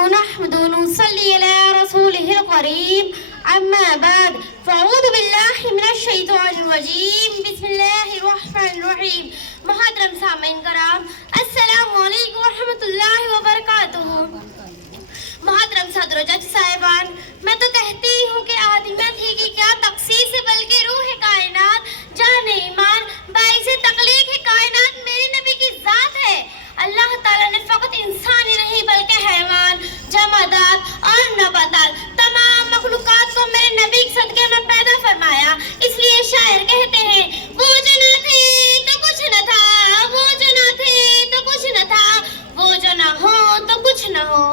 ونحمده ونصلي على رسوله الكريم أما بعد فأعوذ بالله من الشيطان الرجيم بسم الله الرحمن الرحيم محترم سامعین کرام السلام علیکم ورحمۃ اللہ وبرکاتہ۔ محترم صدر و جج صاحبان، میں تو کہتی ہوں کہ آدمیت ہی کی کیا تخصیص ہے بلکہ روح کائنات جان ایمان باعث تخلیق ہے کائنات میرے نبی کی ذات ہے۔ اللہ تعالیٰ نے فقط انسان ہی نہیں بلکہ حیوان جمادات اور نباتات تمام مخلوقات کو میرے نبی کے صدقے میں پیدا فرمایا۔ اس لیے شاعر کہتے ہیں وہ جو نہ تھے تو کچھ نہ تھا، وہ جو نہ تھے تو کچھ نہ تھا، وہ جو نہ ہو تو کچھ نہ ہو۔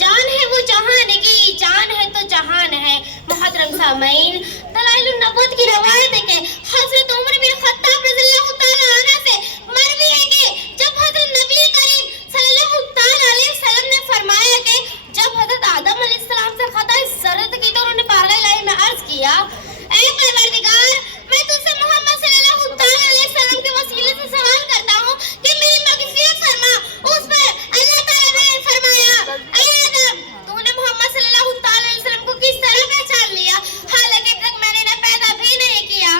جان ہے وہ جہان کی، جان ہے تو جہان ہے۔ محترم سامعین، دلائل النبوت کی روایت ہے کہ حضرت عمر بن خطاب رضی اللہ تعالیٰ عنہ سے مروی ہے کہ جب حضرت نبی کریم صلی اللہ تعالیٰ علیہ وسلم نے فرمایا کہ جب حضرت آدم علیہ السلام سے خطا ذرت کی تو انہوں نے بارگاہ الہی میں عرض کیا اے پروردگار، میں تجھ سے محمد صلی اللہ تعالیٰ علیہ وسلم کے وسیلے سے سوال کرتا ہوں کہ میری مغفرت فرما۔ اس پر اللہ تعالیٰ نے فرمایا اے آدم، تو نے محمد صلی اللہ تعالیٰ علیہ وسلم کو کس طرح پہچان لیا حالانکہ اب تک میں نے انہیں پیدا بھی نہیں کیا؟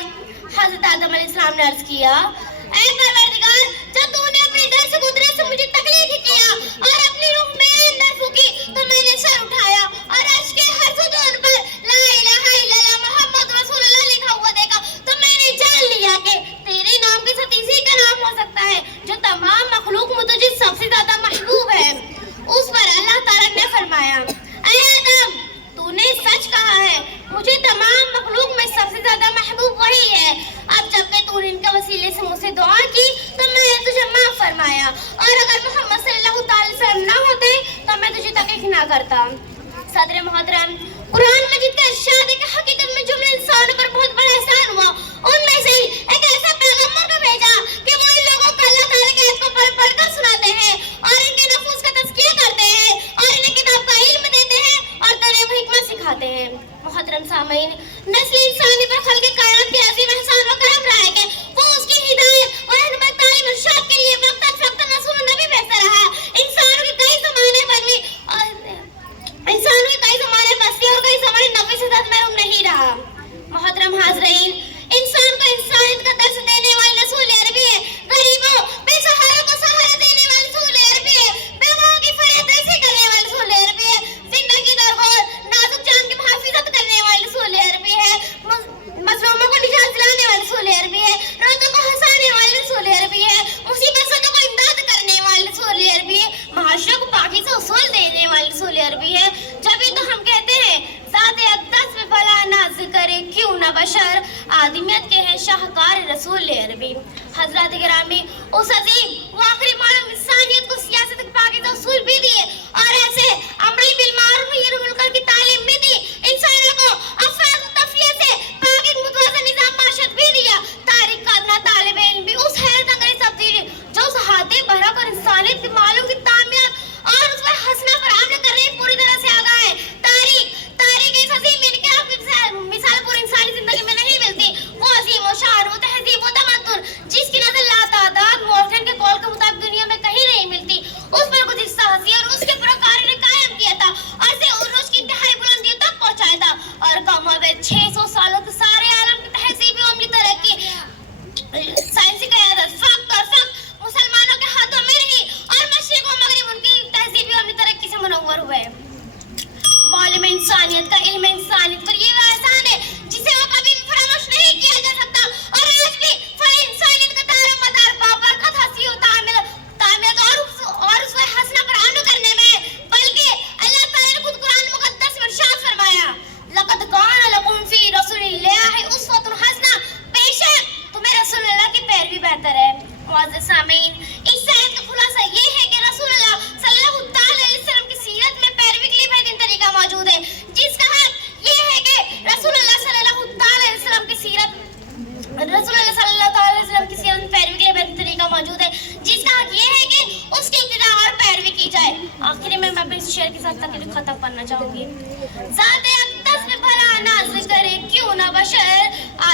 حضرت آدم علیہ السلام نے عرض کیا اے پروردگار، جب تو نے اپنی در سے قدرت سے مجھے تخلیق کیا اور اپنی روح میرے اندر پھونکی تو میں نے سر اٹھایا اور عرش کے ہر ستون پر لا الہ الا اللہ محمد رسول اللہ لکھا ہوا دیکھا تو میں نے جان لیا کہ تیرے نام کے ساتھ اسی کا نام ہو سکتا ہے جو تمام مخلوق میں تجھے سب سے زیادہ محبوب ہے۔ اس پر اللہ تعالیٰ نے فرمایا اے آدم، تو نے سچ کہا ہے، مجھے تمام مخلوق میں سب سے زیادہ محبوب وہی ہے۔ اب جب کہ تو نے ان کے وسیلے سے مجھ سے دعا کی تو میں نے تجھے معاف فرمایا، اور اگر محمد صلی اللہ تعالی وسلم نہ ہوتے تو میں تجھے تکلیف نہ کرتا۔ صدر محترم، قرآن مجید کا ارشاد ہے کہ حقیقت میں جملے انسانوں پر بہت بڑا احسان ہوا، ان میں سے ایک ایسا پیغمبر کو بھیجا کہ وہ ان لوگوں کو اللہ تعالیٰ کے آیت کو پڑھ کر سناتے ہیں اور ان کے نفوس کا تزکیہ کرتے ہیں اور انہیں کتاب کا علم دیتے ہیں اور طریق حکمت سکھاتے ہیں۔ محترم سامعین، نسل انسانی پر خلق کائنات کے عظیم احسان و کرم رہا ہے کہ وہ اس کی ہدایت اور رہنمائی تعلیم ارشاد کے لیے وقتاً فوقتاً رسول نبی بھیجتا رہا۔ انسانوں کے کئی زمانے بستی اور کئی زمانے نبی سے زیادہ محروم نہیں رہا۔ محترم حاضرین، انسان کو انسانیت کا درس دینے والی رسول عربی ہے، غریبوں بے سہاروں کو سہارا دینے والی رسول عربی ہے، بیواؤں کی فریاد رسی کرنے والی رسول عربی ہے، زندگی درگور نازک جان کی محافظت کرنے والی رسول عربی ہے، مظلوموں کو نجات دلانے والی رسول عربی ہے، روزوں کو ہنسانے والی رسول عربی ہے، مصیبت زدوں کو امداد کرنے والی رسول عربی ہے، معاشرے کو پاکیزہ اصول دینے والی رسول عربی ہے۔ جبھی تو ہم کہتے ہیں ذات اقدس میں بھلا ناز کرے کیوں نہ بشر، آدمیت کے ہیں شاہکار رسول عربی۔ حضرات گرامی، اس عظیم و آخری معلوم انسانیت کو سیاست کے پاکیزہ اصول بھی دیے اور ایسے امر بالمعروف نہی عن المنکر کی تعلیم بھی دی، انسانوں کو افراد و تفریح سے پاک ایک متوازن نظام معاشرت بھی دیا۔ تاریخ کا ادنا طالب علم بھی اس حیرت انگیز تبدیلی جو اس ہاتھی برق اور انسانیت کے معلوم کی تعمیرات اور اس پر حسنہ پر عمل کرنے پوری طرح سے آگاہ ہے۔ تاریخ اس عظیم انقلاب کی مثال پوری انسانی زندگی میں نہیں ملتی، وہ عظیم و شان و تہذیب و تمدن جس کی نظر لاتعداد مورخین کے قول کے مطابق دنیا میں کہیں نہیں ملتی، اس پر کچھ سازی اور اس کے پیروکاروں نے قائم کیا تھا اور اسے عروج کی انتہائی بلندیوں تک پہنچایا تھا، اور کم و بیش 600 سالوں کے سارے عالم کی تہذیبی و عملی ترقی سائنسی قیادت فقط اور فقط مسلمانوں کے ہاتھوں میں رہی اور مشرق و مغرب ان کی تہذیبی و عملی ترقی سے منور ہوئے۔ معلم انسانیت کا علم انسانیت پر یہ احسان ہے جسے وہ کبھی بھی فراموش نہیں کیا جا سکتا، اور آج بھی فلاح انسانیت کا دار و مدار بابرکت ہنسی و تعمیرات اور اس حسنہ پر عمل کرنے میں ہے، بلکہ اللہ تعالیٰ نے خود قرآن مقدس میں ارشاد فرمایا لقد کان لکم فی رسول اللہ اسوۃ حسنہ، بے شک تمہیں رسول اللہ کی پیروی بہتر ہے۔ معزز سامعین، اس آیت کا خلاصہ یہ ہے کہ رسول اللہ صلی اللہ تعالی علیہ وسلم کی سیرت میں پیروی کے لیے بہترین طریقہ موجود ہے، جس کا حق یہ ہے کہ رسول اللہ صلی اللہ تعالی علیہ وسلم کی سیرت میں پیروی کے لیے بہترین طریقہ موجود ہے، جس کا حق یہ ہے کہ اس کی ابتداء اور پیروی کی جائے۔ آخری میں اپنے اس شعر کے ساتھ تقریر ختم کرنا چاہوں گی۔ ذات اقدس میں بھلا ناز کرے کیوں نہ بشر،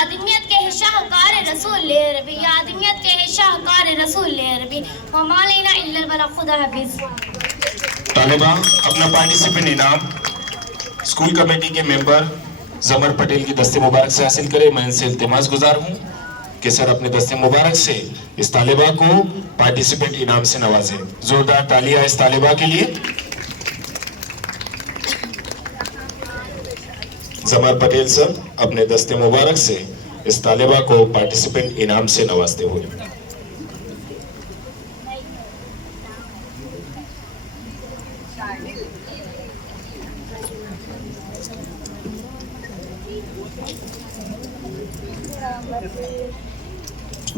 آدمیت کے ہے شاہکار رسول عربی، آدمیت کے ہے شاہکار رسول عربی۔ وما علینا الا البلاغ۔ خدا حافظ۔ طالبہ اپنا پارٹیسپینٹ انعام اسکول کمیٹی کے ممبر زمر پٹیل کی دست مبارک سے حاصل کرے. میں ان سے التماس گزار ہوں کہ سر اپنے دست مبارک سے اس طالبہ کو پارٹیسپینٹ انعام سے نوازیں. زوردار تالیاں اس طالبہ کے لیے. زمر پٹیل سر اپنے دست مبارک سے اس طالبہ کو پارٹیسپینٹ انعام سے نوازتے ہوئے.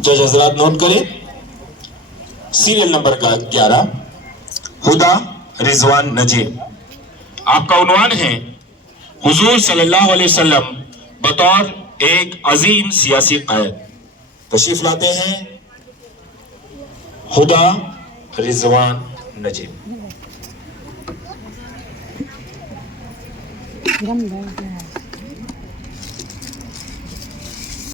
جج حضرات نوٹ کریں سیریل نمبر 11 ہدا رضوان نجیب. آپ کا عنوان ہے حضور صلی اللہ علیہ وسلم بطور ایک عظیم سیاسی قائد. تشریف لاتے ہیں ہدا رضوان نجیب.